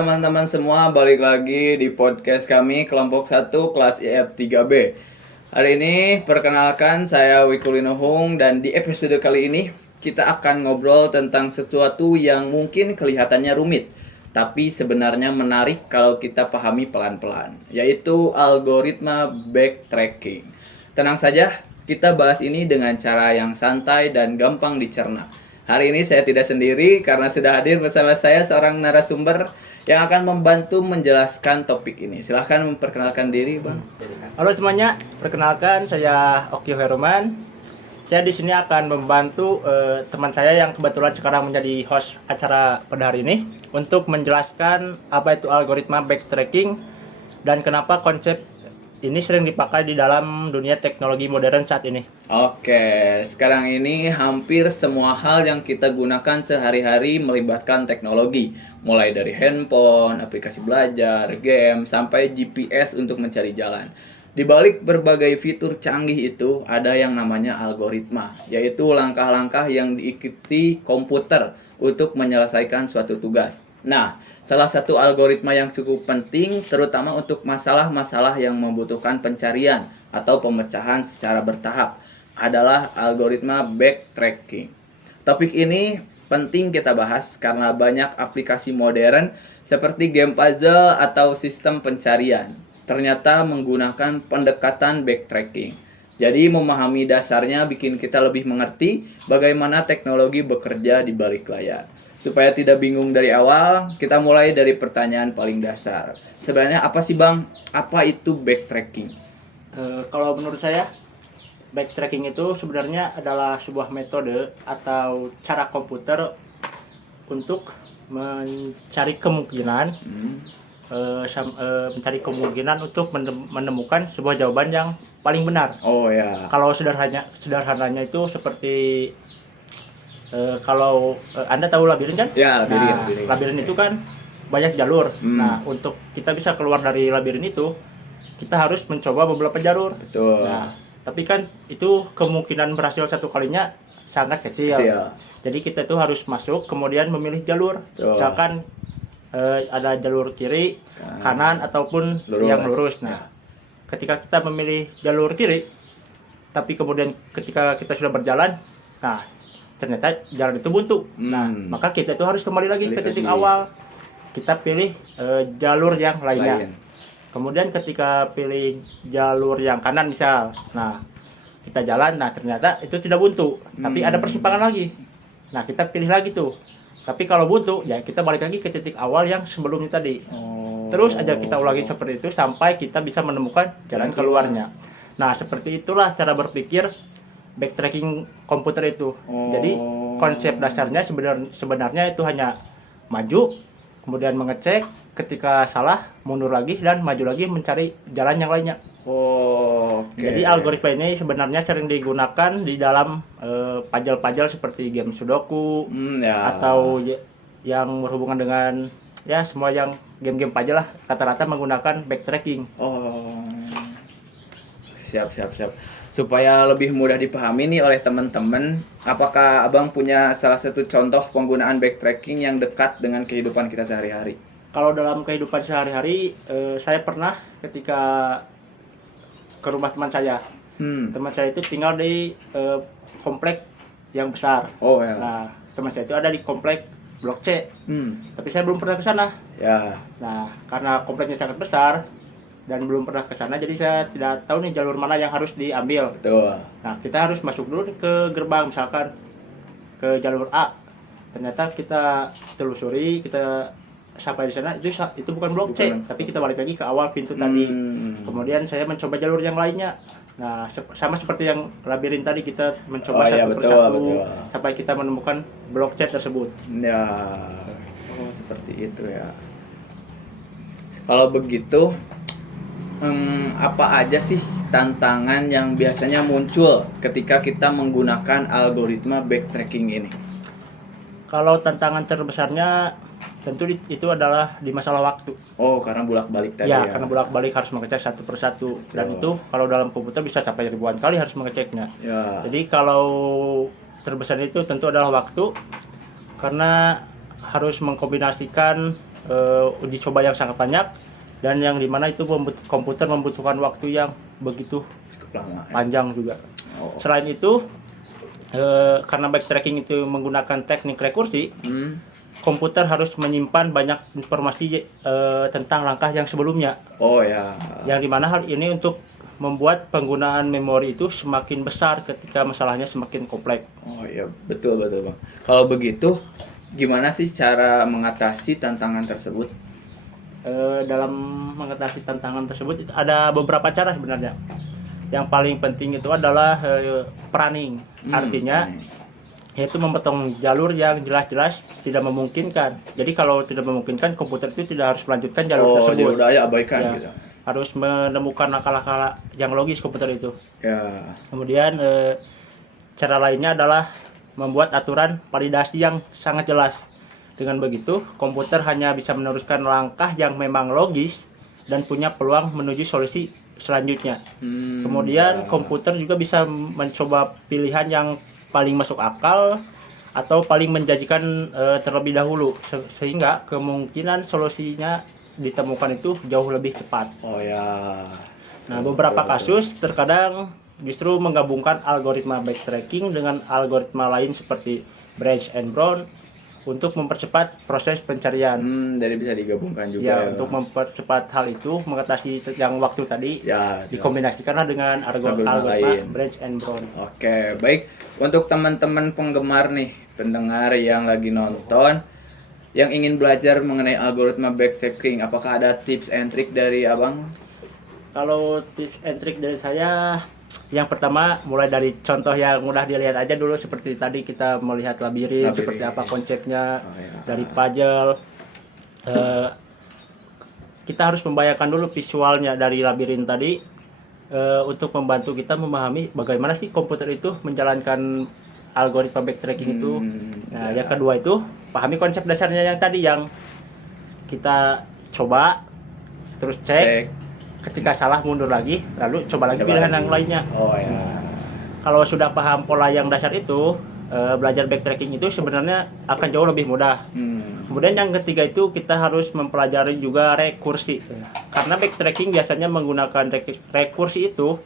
teman-teman semua, balik lagi di podcast kami kelompok 1 kelas IF 3B. Hari ini perkenalkan saya Wikulino Hung, dan di episode kali ini kita akan ngobrol tentang sesuatu yang mungkin kelihatannya rumit, tapi sebenarnya menarik kalau kita pahami pelan-pelan, yaitu algoritma backtracking. Tenang saja, kita bahas ini dengan cara yang santai dan gampang dicerna. Hari ini saya tidak sendiri karena sudah hadir bersama saya seorang narasumber yang akan membantu menjelaskan topik ini. Silahkan memperkenalkan diri, Bang. Halo semuanya, perkenalkan saya Okyo Heroman. Saya di sini akan membantu teman saya yang kebetulan sekarang menjadi host acara pada hari ini untuk menjelaskan apa itu algoritma backtracking dan kenapa konsep ini sering dipakai di dalam dunia teknologi modern saat ini. Oke, sekarang ini hampir semua hal yang kita gunakan sehari-hari melibatkan teknologi. Mulai dari handphone, aplikasi belajar, game, sampai GPS untuk mencari jalan. Di balik berbagai fitur canggih itu, ada yang namanya algoritma, yaitu langkah-langkah yang diikuti komputer untuk menyelesaikan suatu tugas. Nah, salah satu algoritma yang cukup penting, terutama untuk masalah-masalah yang membutuhkan pencarian atau pemecahan secara bertahap, adalah algoritma backtracking. Topik ini penting kita bahas karena banyak aplikasi modern seperti game puzzle atau sistem pencarian ternyata menggunakan pendekatan backtracking. Jadi memahami dasarnya bikin kita lebih mengerti bagaimana teknologi bekerja di balik layar. Supaya tidak bingung dari awal, kita mulai dari pertanyaan paling dasar. Sebenarnya apa sih, Bang? Apa itu backtracking? Kalau menurut saya, backtracking itu sebenarnya adalah sebuah metode atau cara komputer untuk mencari kemungkinan untuk menemukan sebuah jawaban yang paling benar. Oh ya. Kalau sederhananya itu seperti kalau Anda tahu labirin kan? Ya, Labirin itu kan banyak jalur. Nah, untuk kita bisa keluar dari labirin itu, kita harus mencoba beberapa jalur. Betul. Nah, tapi kan itu kemungkinan berhasil satu kalinya sangat kecil. Jadi kita tuh harus masuk, kemudian memilih jalur. Betul. Misalkan ada jalur kiri, kanan, ataupun yang lurus. Nah, ketika kita memilih jalur kiri, tapi kemudian ketika kita sudah berjalan, nah ternyata jalan itu buntu. Nah, maka kita itu harus kembali lagi ke titik awal. Kita pilih jalur yang lainnya. Kemudian ketika pilih jalur yang kanan misal, nah kita jalan, nah ternyata itu tidak buntu, tapi ada persimpangan lagi. Nah, kita pilih lagi tuh. Tapi kalau buntu, ya kita balik lagi ke titik awal yang sebelumnya tadi. Terus aja kita ulangi seperti itu sampai kita bisa menemukan jalan keluarnya. Nah, seperti itulah cara berpikir backtracking komputer itu. Jadi konsep dasarnya sebenarnya itu hanya maju, kemudian mengecek, ketika salah mundur lagi dan maju lagi mencari jalan yang lainnya. Jadi algoritma ini sebenarnya sering digunakan di dalam puzzle-puzzle seperti game Sudoku atau yang berhubungan dengan ya semua yang game-game puzzle lah, rata-rata menggunakan backtracking. Siap. Supaya lebih mudah dipahami nih oleh teman-teman, apakah Abang punya salah satu contoh penggunaan backtracking yang dekat dengan kehidupan kita sehari-hari? Kalau dalam kehidupan sehari-hari, saya pernah ketika ke rumah teman saya. Teman saya itu tinggal di komplek yang besar. Nah, teman saya itu ada di komplek Blok C. Tapi saya belum pernah ke sana. Nah, karena kompleknya sangat besar dan belum pernah ke sana, jadi saya tidak tahu nih jalur mana yang harus diambil. Nah, kita harus masuk dulu ke gerbang, misalkan ke jalur A. Ternyata kita telusuri, kita sampai di sana itu bukan blok C, tapi kita balik lagi ke awal pintu tadi. Kemudian saya mencoba jalur yang lainnya. Nah, sama seperti yang labirin tadi, kita mencoba satu persatu sampai kita menemukan blok C tersebut. Seperti itu ya. Kalau begitu, apa aja sih tantangan yang biasanya muncul ketika kita menggunakan algoritma backtracking ini? Kalau tantangan terbesarnya tentu itu adalah di masalah waktu. Karena bolak-balik tadi ya. Karena bolak-balik harus mengecek satu persatu. Dan itu kalau dalam komputer bisa sampai ribuan kali harus mengeceknya. Jadi kalau terbesar itu tentu adalah waktu, karena harus mengkombinasikan uji coba yang sangat banyak, dan yang dimana itu komputer membutuhkan waktu yang begitu Cukup lama. panjang juga. Oh. Selain itu, karena backtracking itu menggunakan teknik rekursi, komputer harus menyimpan banyak informasi tentang langkah yang sebelumnya. Oh ya. Yang dimana hal ini untuk membuat penggunaan memori itu semakin besar ketika masalahnya semakin kompleks. Oh iya, betul Bang. Kalau begitu, gimana sih cara mengatasi tantangan tersebut? Dalam mengatasi tantangan tersebut itu ada beberapa cara sebenarnya. Yang paling penting itu adalah planning, artinya yaitu memotong jalur yang jelas-jelas tidak memungkinkan. Jadi kalau tidak memungkinkan, komputer itu tidak harus melanjutkan jalur tersebut. Oh, udah aja abaikan Ya, gitu. harus menemukan akal-akal yang logis komputer itu. Ya. Kemudian cara lainnya adalah membuat aturan validasi yang sangat jelas. Dengan begitu, komputer hanya bisa meneruskan langkah yang memang logis dan punya peluang menuju solusi selanjutnya. Kemudian komputer juga bisa mencoba pilihan yang paling masuk akal atau paling menjanjikan terlebih dahulu, sehingga kemungkinan solusinya ditemukan itu jauh lebih cepat. Oh ya. Nah, beberapa kasus terkadang justru menggabungkan algoritma backtracking dengan algoritma lain seperti branch and bound untuk mempercepat proses pencarian. Jadi bisa digabungkan juga. Ya, untuk mempercepat hal itu, mengatasi yang waktu tadi, ya, dikombinasikanlah dengan algoritma lain. branch and bound. Oke, baik. Untuk teman-teman penggemar nih, pendengar yang lagi nonton, yang ingin belajar mengenai algoritma backtracking, apakah ada tips and trick dari Abang? Kalau tips and trick dari saya, yang pertama mulai dari contoh yang mudah dilihat aja dulu, seperti tadi kita melihat labirin. Seperti apa konsepnya, dari puzzle. Kita harus membayangkan dulu visualnya dari labirin tadi untuk membantu kita memahami bagaimana sih komputer itu menjalankan algoritma backtracking itu. Nah, yang kedua itu pahami konsep dasarnya yang tadi, yang kita coba terus cek. Ketika salah mundur lagi, lalu coba lagi pilihan yang lainnya. Oh ya. Kalau sudah paham pola yang dasar itu, belajar backtracking itu sebenarnya akan jauh lebih mudah. Kemudian yang ketiga itu kita harus mempelajari juga rekursi. Karena backtracking biasanya menggunakan rekursi itu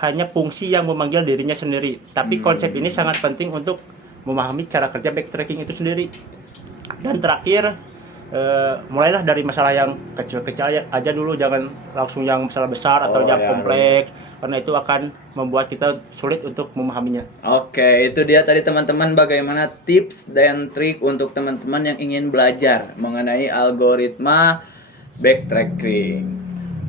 hanya fungsi yang memanggil dirinya sendiri. Tapi konsep ini sangat penting untuk memahami cara kerja backtracking itu sendiri. Dan terakhir, mulailah dari masalah yang kecil-kecil aja dulu, jangan langsung yang masalah besar atau yang kompleks, karena itu akan membuat kita sulit untuk memahaminya. Oke, itu dia tadi teman-teman, bagaimana tips dan trik untuk teman-teman yang ingin belajar mengenai algoritma backtracking.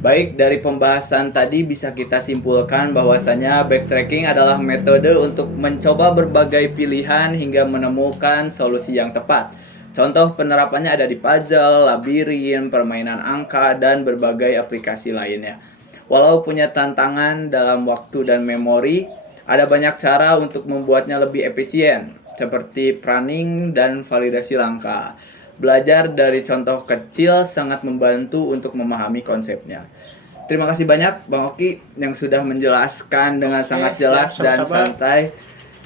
Baik, dari pembahasan tadi bisa kita simpulkan bahwasanya backtracking adalah metode untuk mencoba berbagai pilihan hingga menemukan solusi yang tepat. Contoh penerapannya ada di puzzle, labirin, permainan angka, dan berbagai aplikasi lainnya. Walau punya tantangan dalam waktu dan memori, ada banyak cara untuk membuatnya lebih efisien, seperti planning dan validasi langkah. Belajar dari contoh kecil sangat membantu untuk memahami konsepnya. Terima kasih banyak Bang Oki yang sudah menjelaskan dengan sangat jelas dan santai.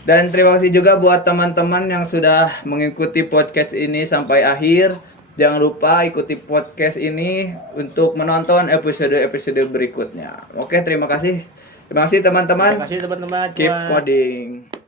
Dan terima kasih juga buat teman-teman yang sudah mengikuti podcast ini sampai akhir. Jangan lupa ikuti podcast ini untuk menonton episode-episode berikutnya. Oke, terima kasih. Terima kasih teman-teman. Terima kasih teman-teman. Keep coding.